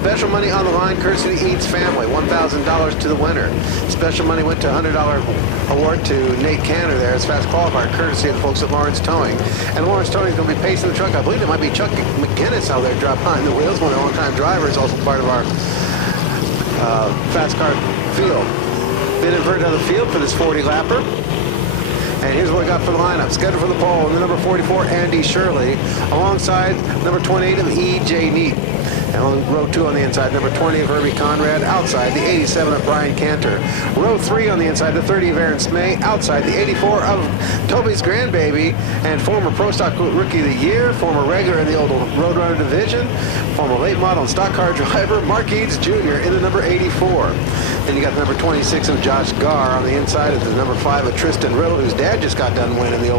Special money on the line, courtesy of the Eads family, $1,000 to the winner. Special money went to $100 award to Nate Cantor there as fast qualifier, courtesy of the folks at Lawrence Towing. And Lawrence Towing is going to be pacing the truck. I believe it might be Chuck McGinnis out there dropped behind the wheels, one of the long-time drivers, also part of our fast car field. Been inverted out of the field for this 40-lapper. And here's what we got for the lineup. Scheduled for the pole in the number 44, Andy Shirley, alongside number 28 of E.J. Neat. And on row 2 on the inside, number 20 of Herbie Conrad, outside the 87 of Brian Cantor. Row 3 on the inside, the 30 of Aaron Smay, outside the 84 of Toby's grandbaby and former Pro Stock Rookie of the Year, former regular in the old Roadrunner division, former late model and stock car driver, Mark Eads Jr. in the number 84. Then you got the number 26 of Josh Garr on the inside of the number 5 of Tristan Riddle, whose dad just got done winning the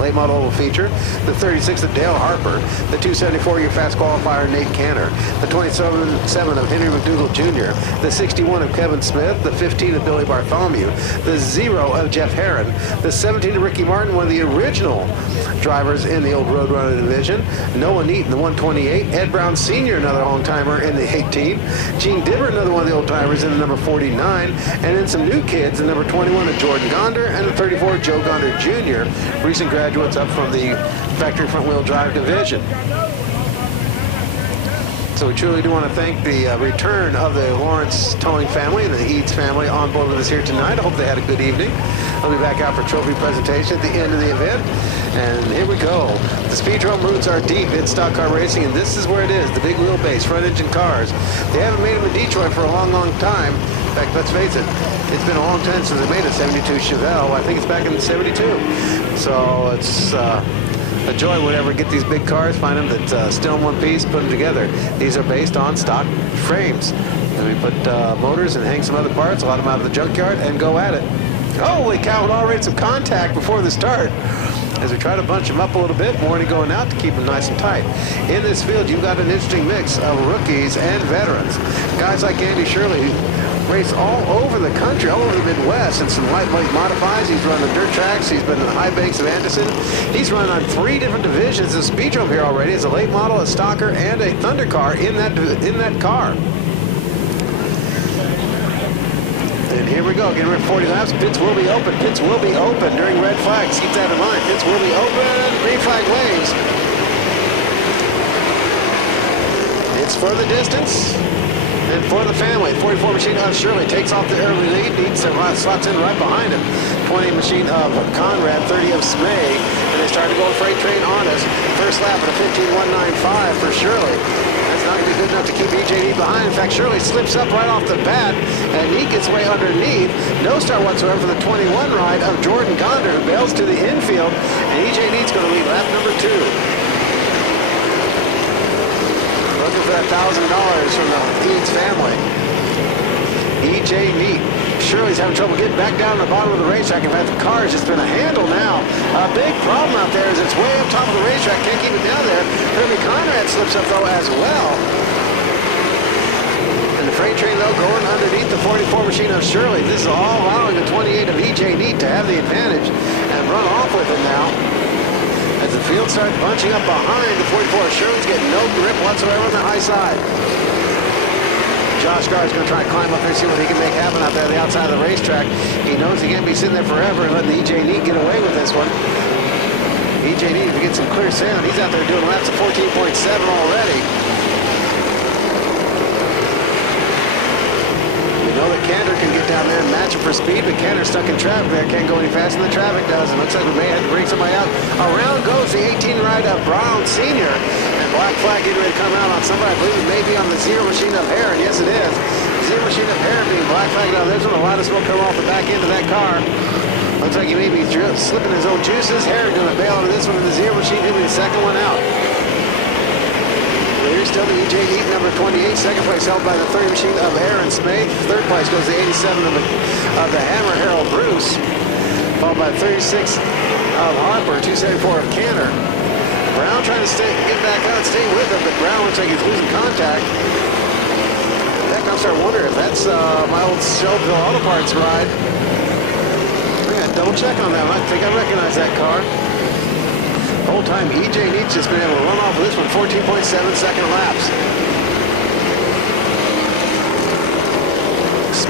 late model oval feature. The 36 of Dale Harper, the 274-year fast qualifier Nate Cantor, the 27 of Henry McDougall Jr., the 61 of Kevin Smith, the 15 of Billy Bartholomew, the 0 of Jeff Herron, the 17 of Ricky Martin, one of the original drivers in the old Roadrunner division, Noah Neat in the 128, Ed Brown Sr., another long-timer in the 18, Gene Dibber, another one of the old-timers in the number 49, and then some new kids, the number 21 of Jordan Gonder and the 34 of Joe Gonder Jr., recent graduates up from the factory front-wheel drive division. So we truly do want to thank the return of the Lawrence Towing family and the Eads family on board with us here tonight. I hope they had a good evening. I'll be back out for trophy presentation at the end of the event. And here we go. The Speedrome roots are deep in stock car racing, and this is where it is, the big wheelbase, front-engine cars. They haven't made them in Detroit for a long, long time. In fact, let's face it, it's been a long time since they made a 72 Chevelle. I think it's back in 72. So it's a joy whenever we get these big cars, find them that's still in one piece, put them together. These are based on stock frames. And we put motors and hang some other parts, a lot of them out of the junkyard, and go at it. Holy cow, and already some contact before the start. As we try to bunch them up a little bit, warning going out to keep them nice and tight. In this field, you've got an interesting mix of rookies and veterans. Guys like Andy Shirley race all over the country, all over the Midwest, and some lightweight modifies. He's run the dirt tracks. He's been in the high banks of Anderson. He's run on 3 different divisions of Speedrome here already. As a late model, a stocker, and a Thunder car in that car. And here we go, getting rid of 40 laps. Pits will be open. Pits will be open during red flags. Keep that in mind. Pits will be open. Green flag waves. It's for the distance and for the family. 44 machine of Shirley takes off the early lead. Needs to slots in right behind him. 20 machine of Conrad, 30 of Smay. And they start to go freight train on us. First lap at a 15.195 for Shirley. Not going to be good enough to keep E.J. Neat behind. In fact, Shirley slips up right off the bat, and Neat gets way underneath. No start whatsoever for the 21 ride of Jordan Gonder, who bails to the infield, and E.J. Neat's going to lead lap number 2. Looking for that $1,000 from the Eads family. E.J. Neat. Shirley's having trouble getting back down to the bottom of the racetrack. In fact, the car has just been a handle now. A big problem out there is it's way up top of the racetrack. Can't keep it down there. Herbie Conrad slips up, though, as well. And the freight train, though, going underneath the 44 machine of Shirley. This is all allowing the 28 of E.J. Neat to have the advantage and run off with him now. As the field starts bunching up behind the 44 of Shirley's getting no grip whatsoever on the high side. Josh Garr is going to try and climb up there and see what he can make happen out there on the outside of the racetrack. He knows he can't be sitting there forever and letting E.J. Neat get away with this one. E.J. Neat, if he gets some clear sound, he's out there doing laps of 14.7 already. We know that Cantor can get down there and match him for speed, but Cantor's stuck in traffic there. Can't go any faster than the traffic does. It looks like we may have to bring somebody out. Around goes the 18 ride of Brown Sr. Black flag getting ready to come out on somebody. I believe it may be on the Zero machine of Heron. Yes, it is. Zero machine of Heron being black flagged out. There's a lot of smoke coming off the back end of that car. Looks like he may be slipping his own juices. Heron going to bail on this one in the Zero machine. He'll be the second one out. Here's still the E.J. Neat, number 28. Second place held by the 30 machine of Aaron Smith. Third place goes the 87 of the Hammer Harold Bruce. Followed by 36 of Harper, 274 of Cantor. Brown trying to get back out and stay with him, but Brown looks like he's losing contact. Heck, I'm starting to wonder if that's my old Shelbyville Auto Parts ride. I gotta double check on that one. I think I recognize that car. The whole time, E.J. Neat's just been able to run off of this one 14.7 second laps.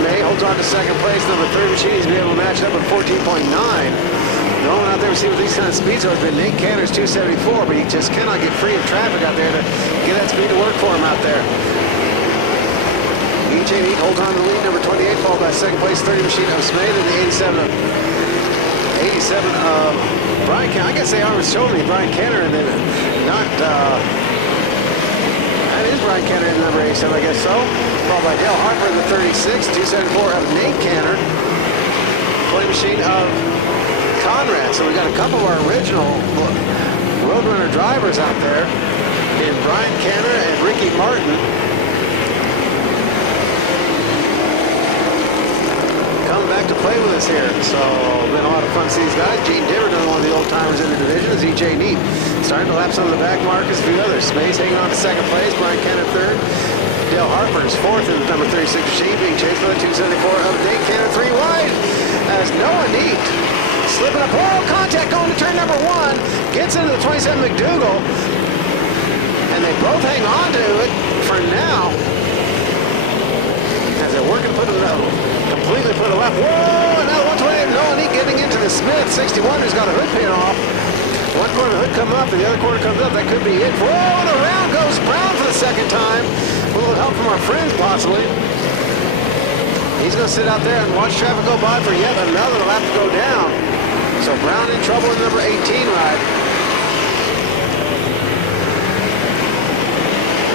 May holds on to second place. Number 3 machine, he's been able to match it up with 14.9. No one out there we've seen with these kind of speeds has been Nate Cantor's 274, but he just cannot get free of traffic out there to get that speed to work for him out there. EJ Neat holds on to the lead. Number 28, followed by second place 30 machine of Smith, and the 87 of Brian Cantor. I guess they always showed me Brian Cantor, and then not. That is Brian Cantor in number 87, I guess so. Followed by Dale Harper in the 36, 274 of Nate Cantor. 20 machine of Conrad. So we got a couple of our original Roadrunner drivers out there in Brian Cantor and Ricky Martin. Coming back to play with us here. So been a lot of fun to see these guys. Gene Dibber, another one of the old timers in the division, is EJ Neat. Starting to lap some of the back markers, a few others. Space hanging on to second place. Brian Cantor third. Dale Harper is fourth in the number 36 machine, being chased by the 274 of Nate Cantor. 3 wide as Noah Neat slipping up. Oh, contact going to turn number 1. Gets into the 27 McDougal. And they both hang on to it for now. As they're working to put it up, completely put it left. Whoa, now 128. Noah Neat getting into the Smith. 61 who's got a hood pin off. One corner hood come up, and the other corner comes up. That could be it. Whoa, and around goes Brown for the second time. A little help from our friends, possibly. He's going to sit out there and watch traffic go by for yet another lap to go down. So Brown in trouble in number 18 ride.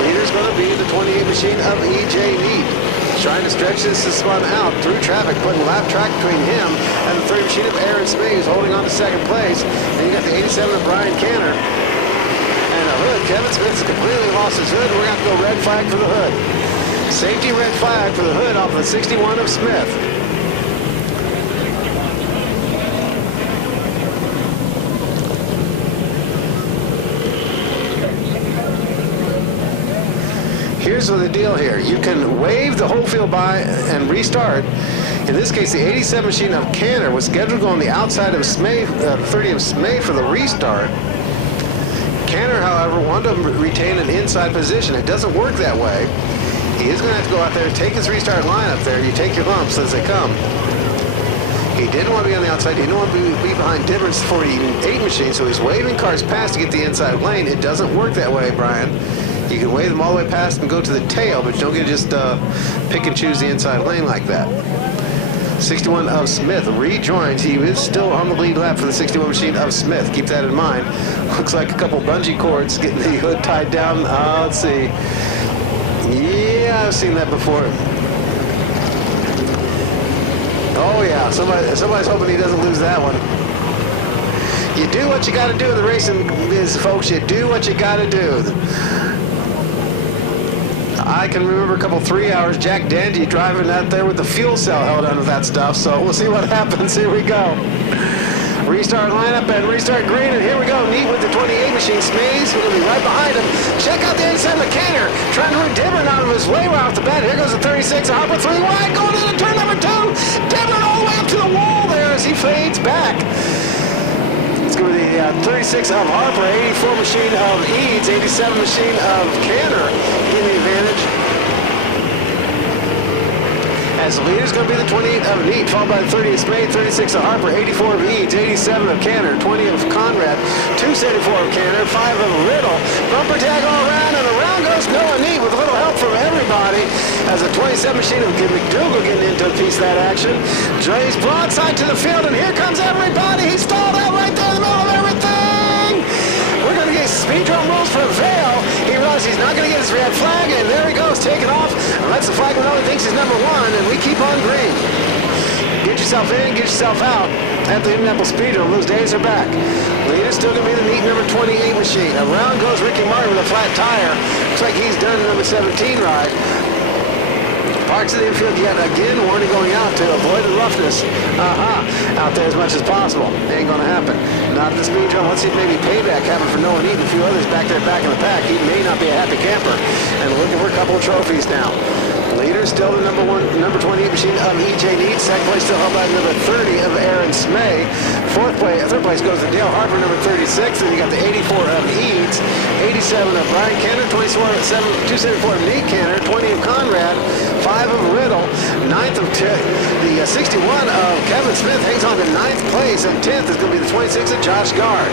Leader's going to be the 28 machine of EJ Neat. Trying to stretch this spun out through traffic, putting lap track between him and the 3rd machine of Aaron Smith, who's holding on to second place. Then you got the 87 of Brian Cantor. And a hood. Kevin Smith's completely lost his hood. We're going to have to go red flag for the hood. Safety red flag for the hood off of the 61 of Smith. Here's the deal here. You can wave the whole field by and restart. In this case, the 87 machine of Cantor was scheduled to go on the outside of Smith, 30 of Smith for the restart. Cantor, however, wanted to retain an inside position. It doesn't work that way. He is going to have to go out there and take his restart line up there. You take your lumps as they come. He didn't want to be on the outside. He didn't want to be behind Dibber's 48 machine, so he's waving cars past to get the inside lane. It doesn't work that way, Brian. You can wave them all the way past and go to the tail, but you don't get to just pick and choose the inside lane like that. 61 of Smith rejoins. He is still on the lead lap for the 61 machine of Smith. Keep that in mind. Looks like a couple bungee cords getting the hood tied down. Let's see. Yeah, I've seen that before. Oh yeah, somebody's hoping he doesn't lose that one. You do what you got to do in the racing biz, folks. You do what you got to do. I can remember a couple 3 hours, Jack Dandy driving out there with the fuel cell held under that stuff, so we'll see what happens. Here we go. Restart lineup and restart green, and here we go. Neat with the 28 machine. Smays will be right behind him. Check out the inside of Cantor, trying to root Dibber out of his way right off the bat. Here goes the 36, Harper 3 wide, going into turn number 2. Dibber all the way up to the wall there as he fades back. Let's go with the 36 of Harper, 84 machine of Eads, 87 machine of Cantor. Give me advantage. As the leader's going to be the 28 of Neat, followed by the 30 of Spade, 36 of Harper, 84 of Eads, 87 of Cantor, 20 of Conrad, 274 of Cantor, 5 of Riddle. Bumper tag all around, and around goes Noah Neat with a little help from everybody. As the 27 machine of McDougal getting into a piece of that action. Dre's broadside to the field, and here comes everybody. He stalled out right there in the middle of everything. We're going to get speed drum rules for Vail. He realizes he's not going to get his red flag, and there he goes, taking off. And lets the flag know he thinks he's number 1, and we keep on green. Get yourself in, get yourself out at the Indianapolis Speed Drum. Those days are back. Leader's still going to be the Neat number 28 machine. Around goes Ricky Martin with a flat tire. Looks like he's done the number 17 ride. Parks of the infield yet again, warning going out to avoid the roughness. Out there as much as possible. Ain't going to happen. Not at the speed drum. Let's see if maybe payback happened for Noah Neat and a few others back there back in the pack. He may not be a happy camper. And looking for a couple of trophies now. Leader still the number 28 machine of E.J. Neat. Second place still held by number 30 of Aaron Smay. Third place goes to Dale Harper, number 36. Then you got the 84 of Eads, 87 of Brian Canner, 274 of Nate Canner, 20 of Conrad, 5 of Riddle, 9th of the 61 of Kevin Smith hangs on to 9th place, and 10th is going to be the 26 of Josh Gard.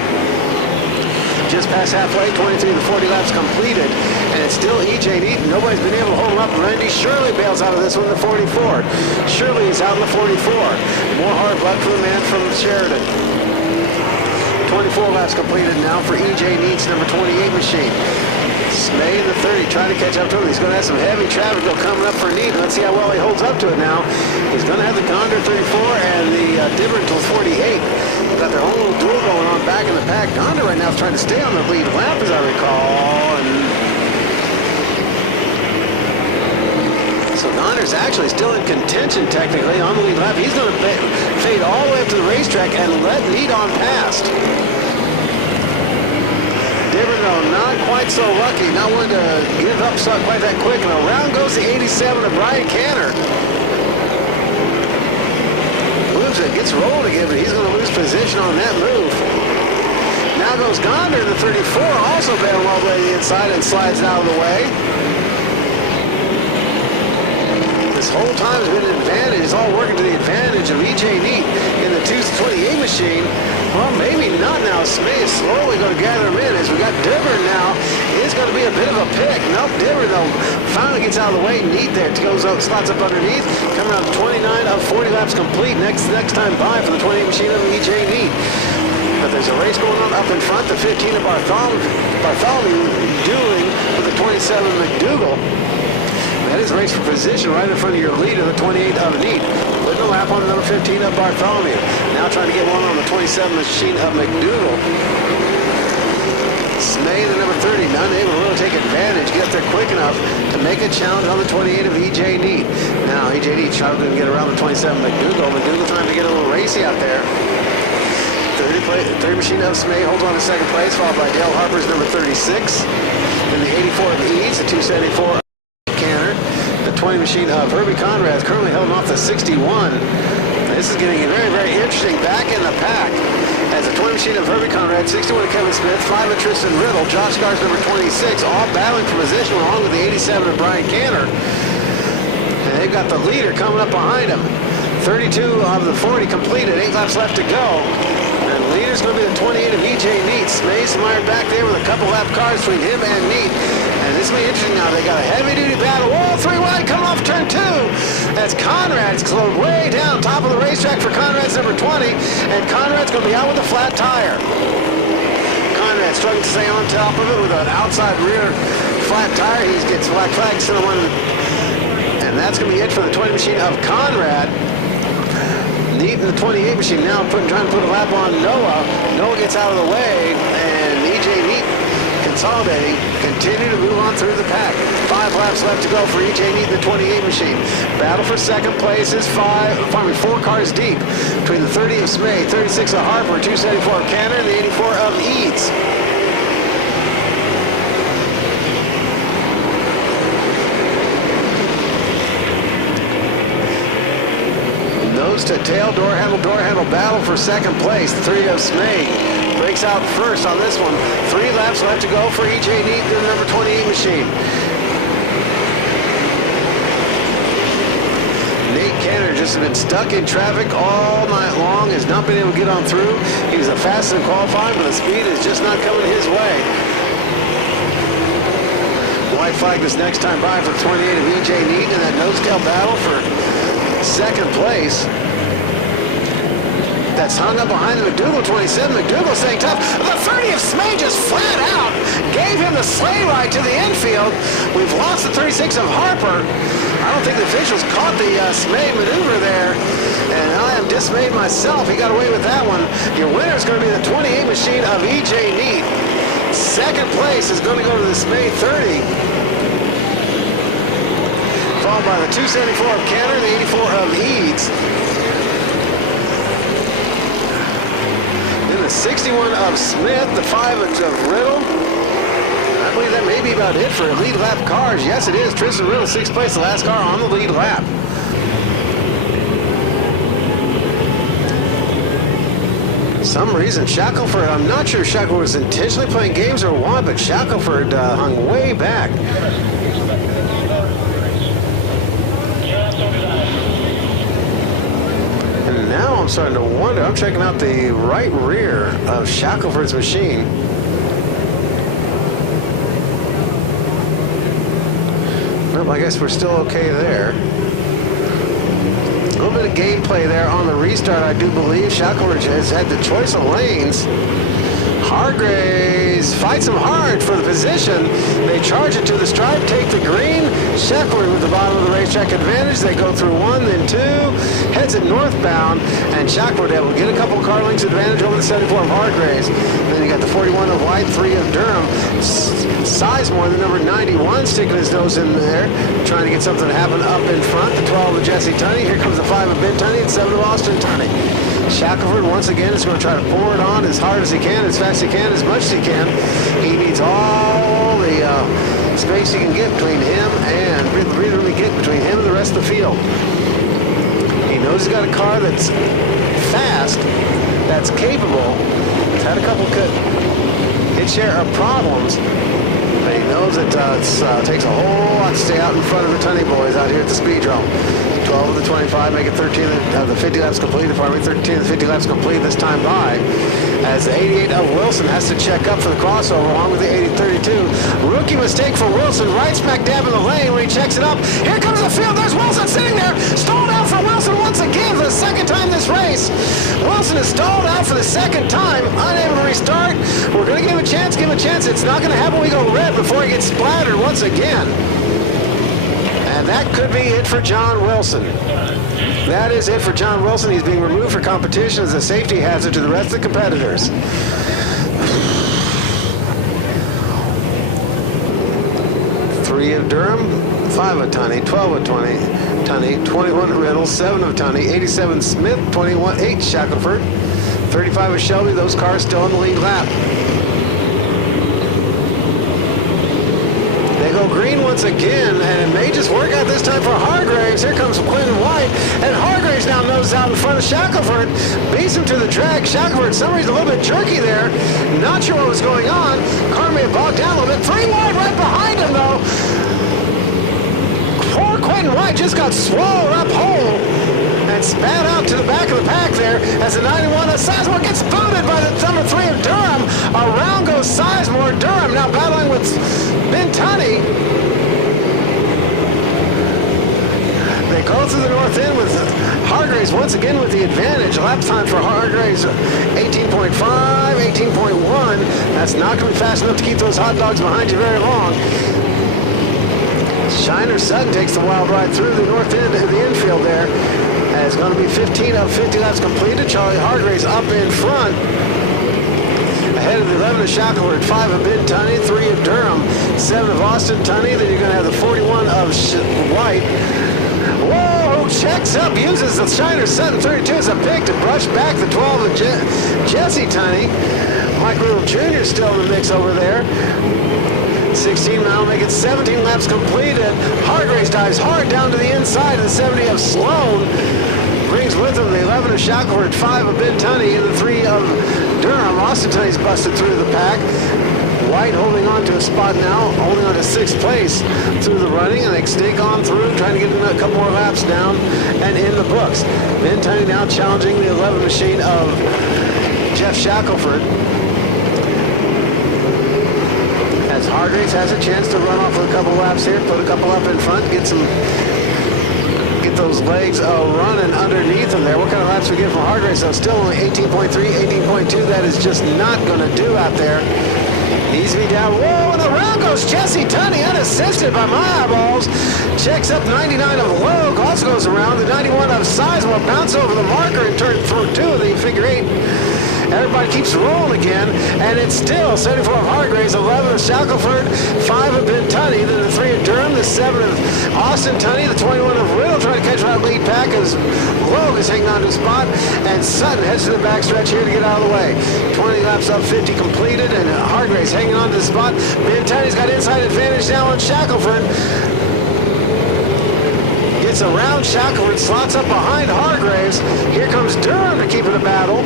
Just past halfway, 23 to 40 laps completed, and it's still E.J. Neaton. Nobody's been able to hold him up. Randy Shirley bails out of this one, the 44. Shirley is out in the 44. More hard luck for the man from Sheridan. 24 laps completed now for E.J. Neaton's number 28 machine. Smay in the 30, trying to catch up to him. He's going to have some heavy traffic go coming up for Neaton. Let's see how well he holds up to it now. He's going to have the Condor 34 and the Dibber until 48. They've got their own little duel going on back in the pack. Condor right now is trying to stay on the lead lap, as I recall. So Condor's actually still in contention technically on the lead lap. He's going to fade all the way up to the racetrack and let Neaton past. Dibber, though, not quite so lucky. Not one to give up quite that quick. And around goes the 87 of Brian Canner. Moves it, gets rolled again, but he's going to lose position on that move. Now goes Gonder in the 34, also bailing all the way to the inside and slides it out of the way. This whole time has been an advantage. It's all working to the advantage of E.J. Neat in the 228 machine. Well, maybe not now. Smith is slowly going to gather him in as we got Dibber now. It's going to be a bit of a pick. Nope, Dibber, though, finally gets out of the way. Neat there. Goes up, slots up underneath. Coming around 29 of 40 laps complete. Next time by for the 28 machine of E.J. Neat. But there's a race going on up in front. The 15 of Bartholomew dueling with the 27 McDougal. That is a race for position right in front of your leader, the 28 of Neat. Putting a lap on the number 15 of Bartholomew. Now trying to get one on the 27 machine of McDougal. Smay, the number 30, not able to really take advantage, get there quick enough to make a challenge on the 28 of E.J. Neat. Now E.J. Neat trying to get around the 27 McDougal. McDougal trying to get a little racy out there. 30 machine of Smay holds on to second place, followed by Dale Harper's number 36. Then the 84 of Eads, the 274 of Canner. The 20 machine of Herbie Conrad is currently holding off the 61. This is getting very, very interesting back in the pack. As the 20 machine of Herbie Conrad, 61 of Kevin Smith, 5 of Tristan Riddle, Josh Gar's number 26, all battling for position along with the 87 of Brian Canner. And they've got the leader coming up behind him. 32 of the 40 completed, 8 laps left to go. And leader's going to be the 28 of E.J. Neat. Smay's mired back there with a couple lap cars between him and Neat. And this may be interesting now. They got a heavy-duty battle. Whoa, 3 wide coming off turn 2. That's Conrad's slowed way down top of the racetrack for Conrad's number 20. And Conrad's going to be out with a flat tire. Conrad struggling to stay on top of it with an outside rear flat tire. He gets black flag instead of one. And that's going to be it for the 20 machine of Conrad. Neat in the 28 machine now trying to put a lap on Noah. Noah gets out of the way, and E.J. Neat consolidating, continue to move on through the pack. 5 laps left to go for E.J. Neat in the 28 machine. Battle for second place is 4 cars deep between the 30 of Smay, 36 of Harper, 274 of Canner, and the 84 of Eads. Nose to tail, door handle battle for second place. 3 of Smay breaks out first on this one. 3 laps left to go for E.J. Neat, the number 28 machine. Nate Canner just been stuck in traffic all night long, has not been able to get on through. He's the fastest in qualifying, but the speed is just not coming his way. White flag this next time by for 28 of E.J. Neat in that nose-tail battle for second place. That's hung up behind the McDougal 27. McDougal staying tough. The 30 of Smay just flat out gave him the sleigh ride to the infield. We've lost the 36 of Harper. I don't think the officials caught the Smay maneuver there, and I am dismayed myself. He got away with that one. Your winner is going to be the 28 machine of E.J. Neat. Second place is going to go to the Smay 30. Followed by the 274 of Canner, the 84 of Eads. Then the 61 of Smith, the 5 of Riddle. I I believe that may be about it for lead lap cars. Yes, it is. Tristan Riddle, 6th place, the last car on the lead lap. Some reason Shackelford, I'm not sure Shackelford was intentionally playing games or what, but Shackelford hung way back. And now I'm starting to wonder, I'm checking out the right rear of Shackelford's machine. Nope, I guess we're still okay there. A little bit of gameplay there on the restart, I do believe. Shackelford has had the choice of lanes. Hargraves fights him hard for the position. They charge it to the stripe, take the green. Shackelford with the bottom of the racetrack advantage. They go through 1, then 2, heads it northbound, and Shackelford able to get a couple car lengths advantage over the 74 of Hargraves. Then you got the 41 of White, 3 of Durham. Sizemore, the number 91, sticking his nose in there, trying to get something to happen up in front. The 12 of Jesse Tunney. Here comes the 5 of Ben Tunney and 7 of Austin Tunney. Shackelford once again is going to try to pour it on as hard as he can, as fast as he can, as much as he can. He needs all the space he can get between him and really get between him and the rest of the field. He knows he's got a car that's fast, that's capable. He's had a couple his share of problems, but he knows it takes a whole lot to stay out in front of the Tunney boys out here at the Speedrome. 12 of the 25, make it 13 of the 50 laps completed. 13 of the 50 laps complete this time by. As the 88 of Wilson has to check up for the crossover along with the 80-32. Rookie mistake for Wilson, right smack dab in the lane when he checks it up. Here comes the field. There's Wilson sitting there. Stalled out for Wilson once again for the second time this race. Wilson is stalled out for the second time, unable to restart. We're going to give him a chance, It's not going to happen when we go red before he gets splattered once again. And that could be it for John Wilson. That is it for John Wilson. He's being removed for competition as a safety hazard to the rest of the competitors. Three of Durham, 5 of Tunney, 12 of Tunney, 21 of Riddle, 7 of Tunney, 87 Smith, 21, 8 Shackelford, 35 of Shelby. Those cars still on the lead lap. Go green once again, and it may just work out this time for Hargraves. Here comes Quentin White, and Hargraves now noses out in front of Shackelford, beats him to the track. Shackelford, for some reason, a little bit jerky there. Not sure what was going on. Car may have bogged down a little bit. 3 wide right behind him, though. Poor Quentin White just got swallowed up whole and spat out to the back of the pack there as the 91 of Sizemore gets booted by the number 3 of Durham. Around goes Sizemore. Durham now battling with Ben Tunney. They go through the north end with Hargraves once again with the advantage. Lap time for Hargraves 18.5, 18.1. That's not going to be fast enough to keep those hot dogs behind you very long. Shiner Sutton takes the wild ride through the north end of the infield there. And it's going to be 15 of 50 laps completed. Charlie Hargraves up in front. Ahead of the 11 of Shackelford, 5 of Ben Tunney, 3 of Durham, 7 of Austin Tunney. Then you're going to have the 41 of White. Whoa, checks up, uses the Shiner Sutton 32 as a pick to brush back the 12 of Jesse Tunney. Mike Little Jr. still in the mix over there. 16 now, make it 17 laps completed. Hargraves dives hard down to the inside of the 70 of Sloan. Brings with him the 11 of Shackelford, 5 of Ben Tunney, and the 3 of Durham. Austin Tunney's busted through the pack. White holding on to a spot now, holding on to 6th place through the running, and they stake on through, trying to get a couple more laps down and in the books. Ben Tunney now challenging the 11 machine of Jeff Shackelford. As Hargraves has a chance to run off with a couple laps here, put a couple up in front, get those legs running underneath him there. What kind of laps we get from Hargraves? So still only 18.3, 18.2. That is just not going to do out there. Needs to be down. Whoa, and around goes Jesse Tunney, unassisted by my eyeballs. Checks up 99 of Logue, also goes around. The 91 of Sizemore bounce over the marker and turn through 2 of the figure 8. Everybody keeps rolling again, and it's still 74 of Hargraves, 11 of Shackelford, 5 of Ben Tunney, then the 3 of Durham, the 7 of Austin Tunney, the 21 of Riddle, trying to catch that lead pack as Logue is hanging on to a spot, and Sutton heads to the backstretch here to get out of the way. 20 laps up, 50 completed, and Hargraves hanging on to the spot. Ben Tunney's got inside advantage now on Shackelford. Gets around Shackelford, slots up behind Hargraves. Here comes Durham to keep it a battle.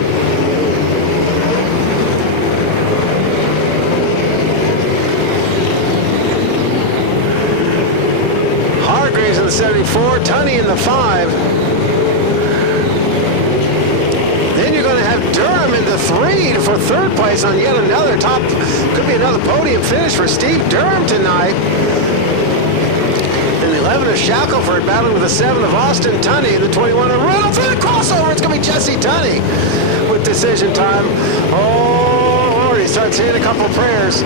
Hargraves in the 74, Tunney in the 5. Then you're going to have Durham in the 3 for third place on yet another top, could be another podium finish for Steve Durham tonight. And the 11 of Shackelford battling with the 7 of Austin Tunney and the 21 of Riddle for the crossover. It's going to be Jesse Tunney with decision time. Oh, Lord, he starts saying a couple prayers.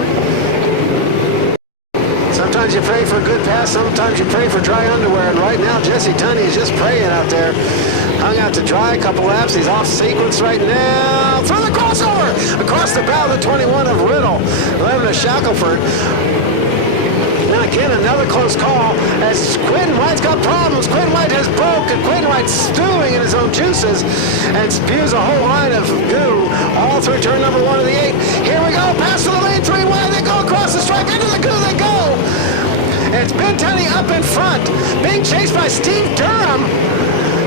Sometimes you pray for a good pass, sometimes you pray for dry underwear, and right now Jesse Tunney is just praying out there. Hung out to dry, a couple laps, he's off sequence right now. Through the crossover! Across the bow, the 21 of Riddle, 11 of Shackelford. Now again, another close call as Quentin White's got problems. Quentin White has broke, and Quentin White's stewing in his own juices and spews a whole line of goo all through turn number 1 of the 8. Here we go, past the lane, 3 wide, they go across the stripe, into the goo they go. And it's Ben Tunney up in front, being chased by Steve Durham.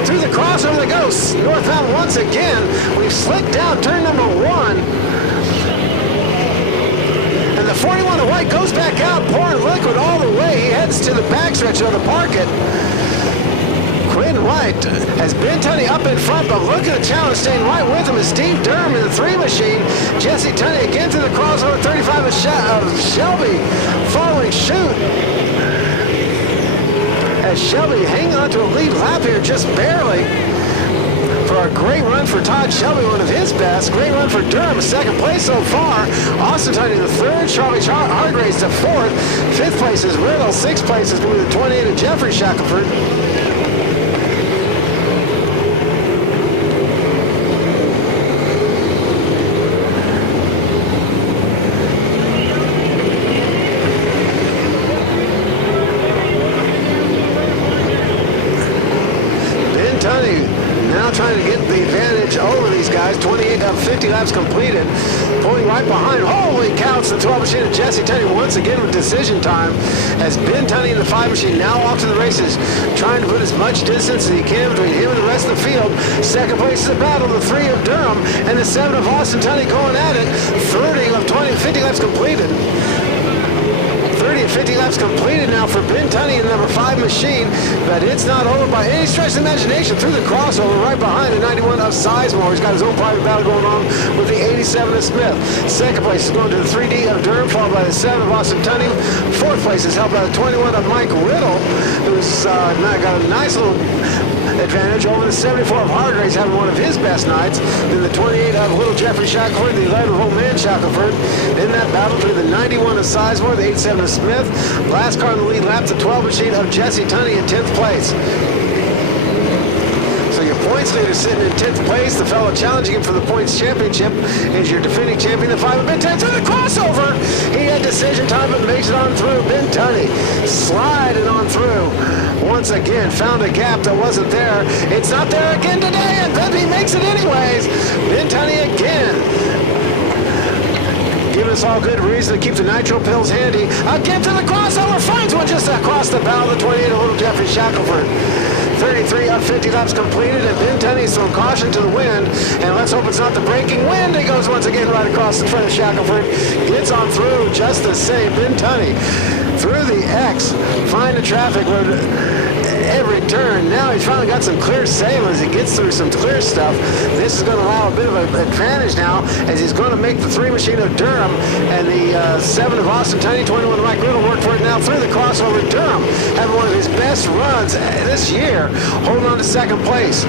Through the crossover they go, northbound once again. We've slipped down turn number 1. And the 41 of White goes back out, pouring liquid all the way. He heads to the backstretch of the parket. Quentin White has Ben Tunney up in front, but look at the challenge staying right with him is Steve Durham in the 3 machine. Jesse Tunney again through the crossover, 35 of Shelby following shoot. As Shelby hanging on to a lead lap here just barely. For a great run for Todd Shelby, one of his best. Great run for Durham, second place so far. Austin Tunney the 3rd, Charlie Hargraves to 4th. 5th place is Riddle, 6th place is the 28 of Jeffrey Shackelford. Trying to get the advantage over these guys. 28 of 50 laps completed. Pulling right behind. Holy cow, it's the 12 machine of Jesse Tunney once again with decision time. As Ben Tunney in the 5 machine now off to the races, trying to put as much distance as he can between him and the rest of the field. Second place is a battle, the 3 of Durham and the 7 of Austin Tunney going at it. 30 of 50 laps completed. 30 and 50 laps completed now for Ben Tunney in the number 5 machine, but it's not over by any stretch of the imagination through the crossover right behind the 91 of Sizemore. He's got his own private battle going on with the 87 of Smith. Second place is going to the 3D of Durham, followed by the 7 of Austin Tunney. Fourth place is held by the 21 of Mike Riddle, who's got a nice little advantage over the 74 of Hargraves, having one of his best nights. Then the 28 of Little Jeffrey Shackelford, the 11 of Old Man Shackelford. In that battle between the 91 of Sizemore, the 87 of Smith. Last car in the lead lap, the 12 machine of Jesse Tunney in 10th place. So your points leader sitting in 10th place. The fellow challenging him for the points championship is your defending champion, the 5 of Ben Tunney. Through the crossover, he had decision time but makes it on through. Ben Tunney sliding on through. Once again, found a gap that wasn't there. It's not there again today, and then he makes it anyways. Ben Tunney again. Giving us all good reason to keep the nitro pills handy. Again to the crossover, finds one just across the bow of the 28 of Little Jeffrey Shackelford. 33 of 50 laps completed, and Ben Tunney's thrown caution to the wind, and let's hope it's not the breaking wind. He goes once again right across the front of Shackelford, gets on through just the same. Ben Tunney through the X, find the traffic road every turn. Now he's finally got some clear sail as he gets through some clear stuff. This is going to allow a bit of an advantage now as he's going to make the 3 machine of Durham and the 7 of Austin Tunney, 21 of Mike Riddle work for it now through the crossover. Durham having one of his best runs this year, holding on to second place.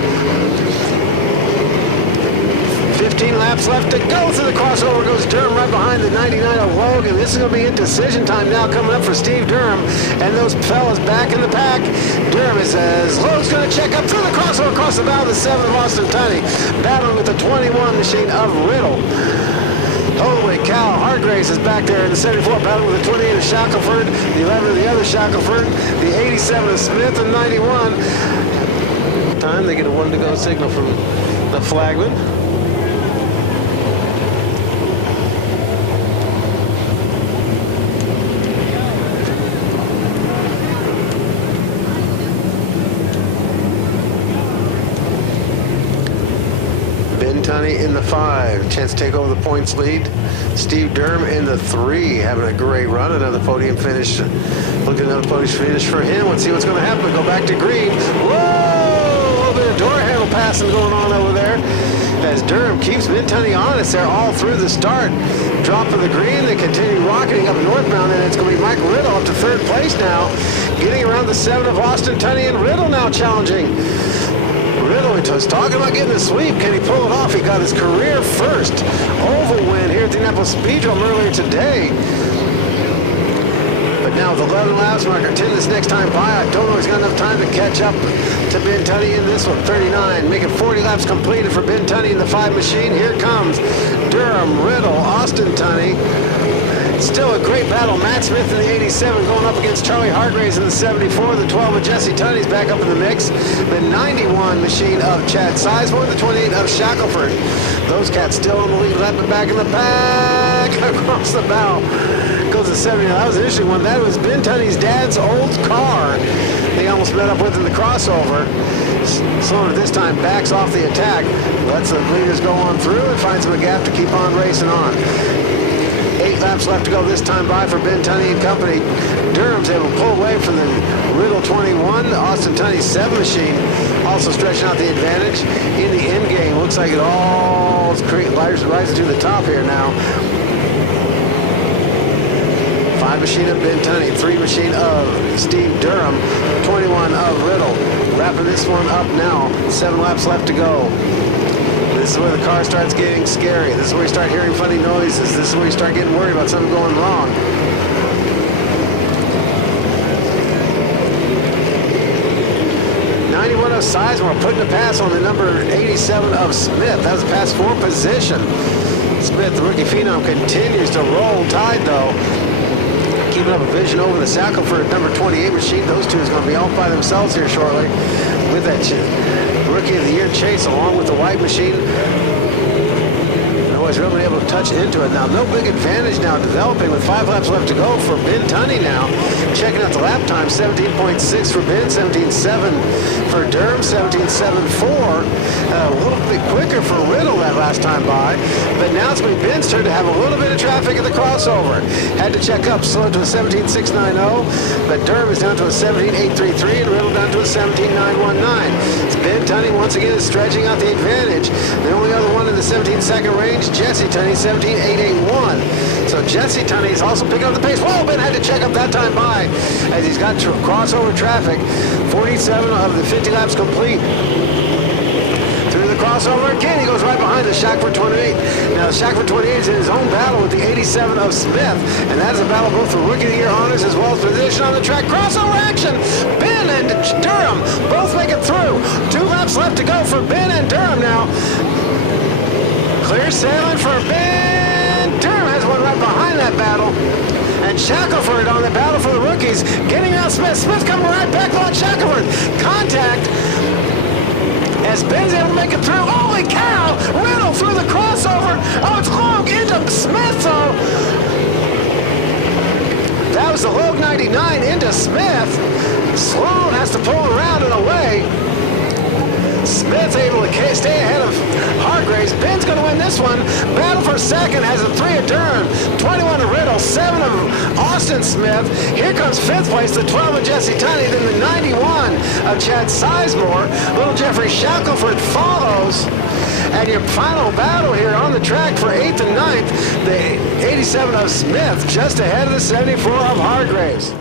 15 laps left to go. Through the crossover goes Durham right behind the 99 of Logan. This is going to be in decision time now coming up for Steve Durham and those fellas back in the pack. Durham is as Logan's going to check up through the crossover across the bow of the 7 of Austin Tunney, battling with the 21 machine of Riddle. Holy cow, Hargraves is back there in the 74 battle with the 28 of Shackelford, the 11 of the other Shackelford, the 87 of Smith, and 91. Time they get a 1 to go signal from the flagman. Tunney in the 5, chance to take over the points lead. Steve Durham in the 3, having a great run. Another podium finish. Look at another podium finish for him. Let's see what's going to happen. Go back to green. Whoa! A little bit of door handle passing going on over there. As Durham keeps Ben Tunney honest there all through the start. Drop of the green, they continue rocketing up northbound, and it's going to be Mike Riddle up to 3rd place now. Getting around the 7 of Austin Tunney, and Riddle now challenging. Riddle was talking about getting a sweep. Can he pull it off? He got his career first oval win here at the Indianapolis Speedrome earlier today. But now with 11 laps, marker 10 this next time by. I don't know if he's got enough time to catch up to Ben Tunney in this one. 39, making 40 laps completed for Ben Tunney in the 5 machine. Here comes Durham, Riddle, Austin Tunney. Still a great battle. Matt Smith in the 87 going up against Charlie Hargraves in the 74. The 12 of Jesse Tunney's back up in the mix. The 91 machine of Chad Sizemore. The 28 of Shackelford. Those cats still in the lead. Lapping back in the back. Across the bow goes the 70. That was an interesting one. That was Ben Tunney's dad's old car. They almost met up with in the crossover. Sloan this time backs off the attack. Lets the leaders go on through and finds him a gap to keep on racing on. 8 laps left to go this time by for Ben Tunney and company. Durham's able to pull away from the Riddle 21. The Austin Tunney 7 machine also stretching out the advantage in the end game. Looks like it all rises to the top here now. 5 machine of Ben Tunney, 3 machine of Steve Durham, 21 of Riddle. Wrapping this one up now. 7 laps left to go. This is where the car starts getting scary. This is where you start hearing funny noises. This is where you start getting worried about something going wrong. '91 of Sizemore putting a pass on the number 87 of Smith. That was a pass for position. Smith, the rookie phenom, continues to roll tide though. Keeping up a vision over the Shackelford number 28 machine. Those two is going to be off by themselves here shortly with that Rookie of the Year chase along with the white machine. Nobody's really able to touch into it. Now, no big advantage now developing with 5 laps left to go for Ben Tunney now. Checking out the lap time, 17.6 for Ben, 17.7 for Durham, 17.74. A little bit quicker for Riddle that last time by. But now it's going to be Ben's turn to have a little bit of traffic at the crossover. Had to check up, slow to a 17.690. But Durham is down to a 17.833 and Riddle down to a 17.919. It's Ben Tunney once again is stretching out the advantage. The only other one in the 17-second range, Jesse Tunney, 17.881. So Jesse Tunney is also picking up the pace. Whoa, Ben had to check up that time by as he's got crossover traffic. 47 of the 50 laps complete. Through the crossover again, he goes right behind the Shackelford 28. Now, the Shackelford 28 is in his own battle with the 87 of Smith, and that is a battle both for Rookie of the Year honors as well as position on the track. Crossover action! Ben and Durham both make it through. 2 laps left to go for Ben and Durham now. Clear sailing for Ben. Durham has one right behind that battle. And Shackelford on the battle for the rookies. Getting out Smith. Smith coming right back on Shackelford. Contact as Ben's able to make it through. Holy cow! Riddle through the crossover. Oh, it's Logue into Smith, though. That was the Logue 99 into Smith. Sloan has to pull around and away. Smith able to stay ahead of Hargraves. Ben's going to win this one. Battle for second has a 3 of Durham, 21 of Riddle, 7 of Austin Smith. Here comes 5th place, the 12 of Jesse Tunney, then the 91 of Chad Sizemore. Little Jeffrey Shackelford follows. And your final battle here on the track for 8th and 9th, the 87 of Smith, just ahead of the 74 of Hargraves.